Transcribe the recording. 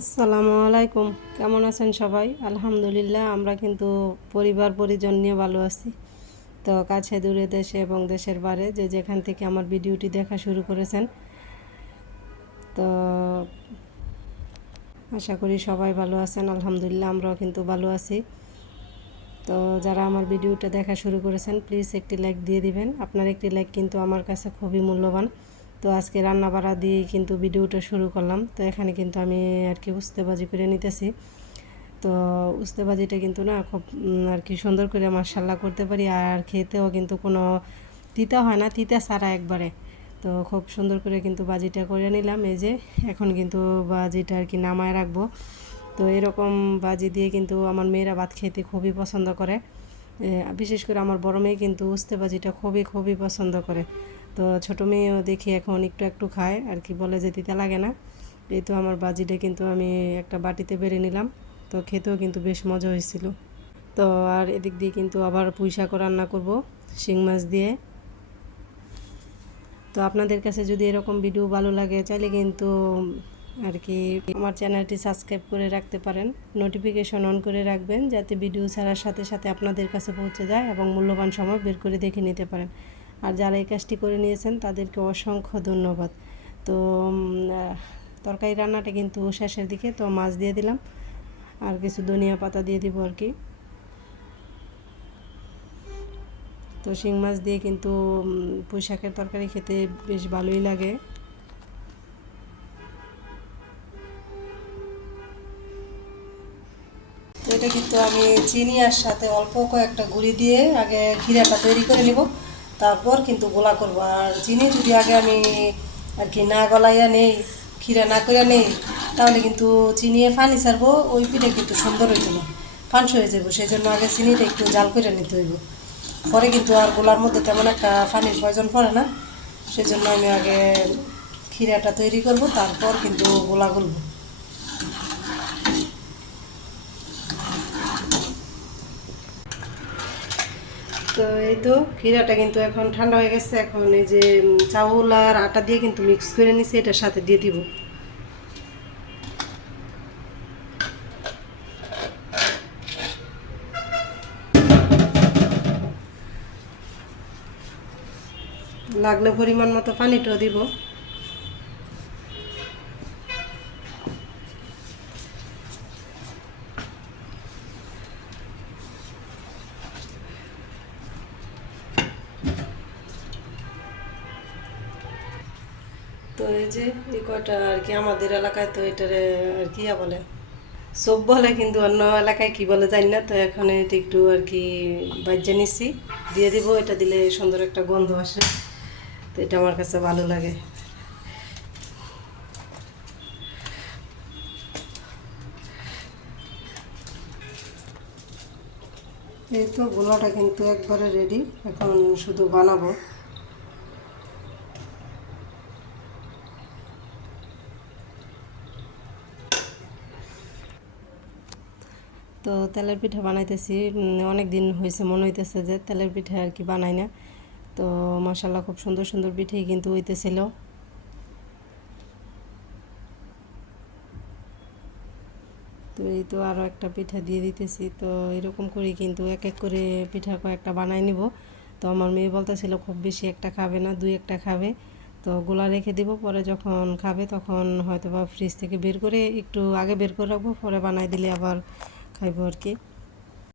আসসালামু আলাইকুম। কেমন আছেন সবাই? আলহামদুলিল্লাহ আমরা কিন্তু পরিবার পরিজন নিয়ে ভালো আছি। তো কাছে দূরে দেশে এবং দেশের বাইরে যে যেখান থেকে আমার ভিডিওটি দেখা শুরু করেছেন, তো আশা করি সবাই ভালো আছেন। আলহামদুলিল্লাহ আমরাও কিন্তু ভালো আছি। তো যারা আমার ভিডিওটা দেখা শুরু করেছেন প্লিজ একটি লাইক দিয়ে দিবেন। আপনার একটি লাইক কিন্তু আমার কাছে খুবই মূল্যবান। তো আজকে রান্না বাড়া দিয়ে কিন্তু ভিডিওটা শুরু করলাম। তো এখানে কিন্তু আমি আর কি উস্তে ভাজি করে নিতেছি। তো উস্তে ভাজিটা কিন্তু না খুব আর কি সুন্দর করে মাশাল্লাহ করতে পারি, আর খেতেও কিন্তু কোনো তিতা হয় না, তিতা ছাড়া একবারে। তো খুব সুন্দর করে কিন্তু ভাজিটা করে নিলাম। এই যে এখন কিন্তু ভাজিটা আর কি নামায় রাখবো। তো এরকম ভাজি দিয়ে কিন্তু আমার মেয়েরা ভাত খেতে খুবই পছন্দ করে। বিশেষ করে আমার বড় মেয়ে কিন্তু উস্তে ভাজিটা খুবই খুবই পছন্দ করে। তো ছোটো মেয়েও দেখি এখন একটু একটু খায় আর কি, বলে যে তিতা লাগে না। এই তো আমার ভাজিটা কিন্তু আমি একটা বাটিতে বেড়ে নিলাম। তো খেতেও কিন্তু বেশ মজা হয়েছিল। তো আর এদিক দিয়ে কিন্তু আবার পুঁই শাকও রান্না করব শিং মাছ দিয়ে। তো আপনাদের কাছে যদি এরকম ভিডিও ভালো লাগে চাইলে কিন্তু আর কি আমার চ্যানেলটি সাবস্ক্রাইব করে রাখতে পারেন, নোটিফিকেশন অন করে রাখবেন যাতে ভিডিও ছাড়ার সাথে সাথে আপনাদের কাছে পৌঁছে যায় এবং মূল্যবান সময় বের করে দেখে নিতে পারেন। আর যারা এই কাজটি করে নিয়েছেন তাদেরকে অসংখ্য ধন্যবাদ। তো তরকারি রান্নাটা কিন্তু শেষের দিকে, তো মাছ দিয়ে দিলাম আর কিছু ধনিয়া পাতা দিয়ে দিব আর কি। তো শিং মাছ দিয়ে কিন্তু পুঁই শাকের তরকারি খেতে বেশ ভালোই লাগে। তো এটা কিন্তু আমি চিনি আর সাথে অল্প কয়েকটা গুঁড়ি দিয়ে আগে ক্ষীরাটা তৈরি করে নিব, তারপর কিন্তু গোলা করব। আর চিনি যদি আগে আমি আর কি না গলাইয়া নেই, ক্ষীরা না করে নেই, তাহলে কিন্তু চিনিয়ে ফানি ছাড়বো, ওই পিঠে কিন্তু সুন্দর হইতো না, ফানস হয়ে যাবো। সেই জন্য আগে চিনিটা একটু জাল করে নিতে হইব, পরে কিন্তু আর গোলার মধ্যে তেমন একটা পানির প্রয়োজন পড়ে না। সেজন্য আমি আগে ক্ষীরাটা তৈরি করব, তারপর কিন্তু গোলা গুলব। তো এই তো ক্ষীরাটা কিন্তু এখন ঠান্ডা হয়ে গেছে। এখন এই যে চাউল আর আটা দিয়ে কিন্তু মিক্স করে নিছি, এটার সাথে দিয়ে দিব। লাগলে পরিমাণ মতো পানিটাও দিব। তো এই যে এই কয়টা আর কি আমাদের এলাকায় তো এটারে আর কি বলে, সব বলে, কিন্তু অন্য এলাকায় কি বলে জানি না। তো এখন এটা একটু আর কি বাজ্যে নিচ্ছি, দিয়ে দিব। এটা দিলে সুন্দর একটা গন্ধ আসে, তো এটা আমার কাছে ভালো লাগে। এই তো গোলাটা কিন্তু একবারে রেডি, এখন শুধু বানাবো। তো তেলের পিঠা বানাইতেছি, অনেক দিন হয়েছে, মনে হইতেছে যে তেলের পিঠা আর কি বানাই না। তো মাশাল্লাহ খুব সুন্দর সুন্দর পিঠেই কিন্তু হইতেছিল। তো এই তো আরও একটা পিঠা দিয়ে দিতেছি। তো এরকম করে কিন্তু এক এক করে পিঠা কয়েকটা বানাই নিব। তো আমার মেয়ে বলতেছিল খুব বেশি একটা খাবে না, দুই একটা খাবে। তো গোলা রেখে দিব, পরে যখন খাবে তখন হয়তো বা ফ্রিজ থেকে বের করে একটু আগে বের করে রাখবো, পরে বানাই দিলে আবার খাইবো আর কি।